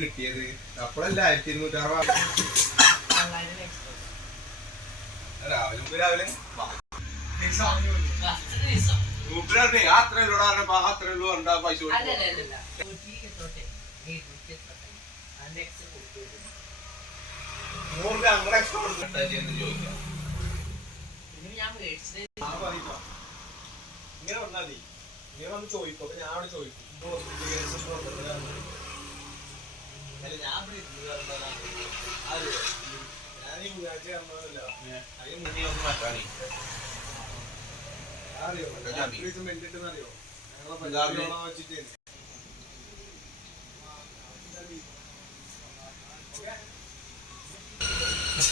കിട്ടിയത് അപ്പോഴല്ല 1260 രാവിലെ പൈസ ഇങ്ങനെ വന്നാ മതി. ഇങ്ങനെ വന്ന് ചോദിക്കും. അപ്പൊ ഞാൻ അവിടെ ചോദിക്കും ഞാനീ ബുധനാഴ്ച വന്നതല്ലോ അതിന് മുന്നേ ഒന്ന് മാറ്റാനേ അറിയോ? 2 ദിവസം വെണ്ടിട്ടെന്നറിയോ? ഞങ്ങളെ വെച്ചിട്ട്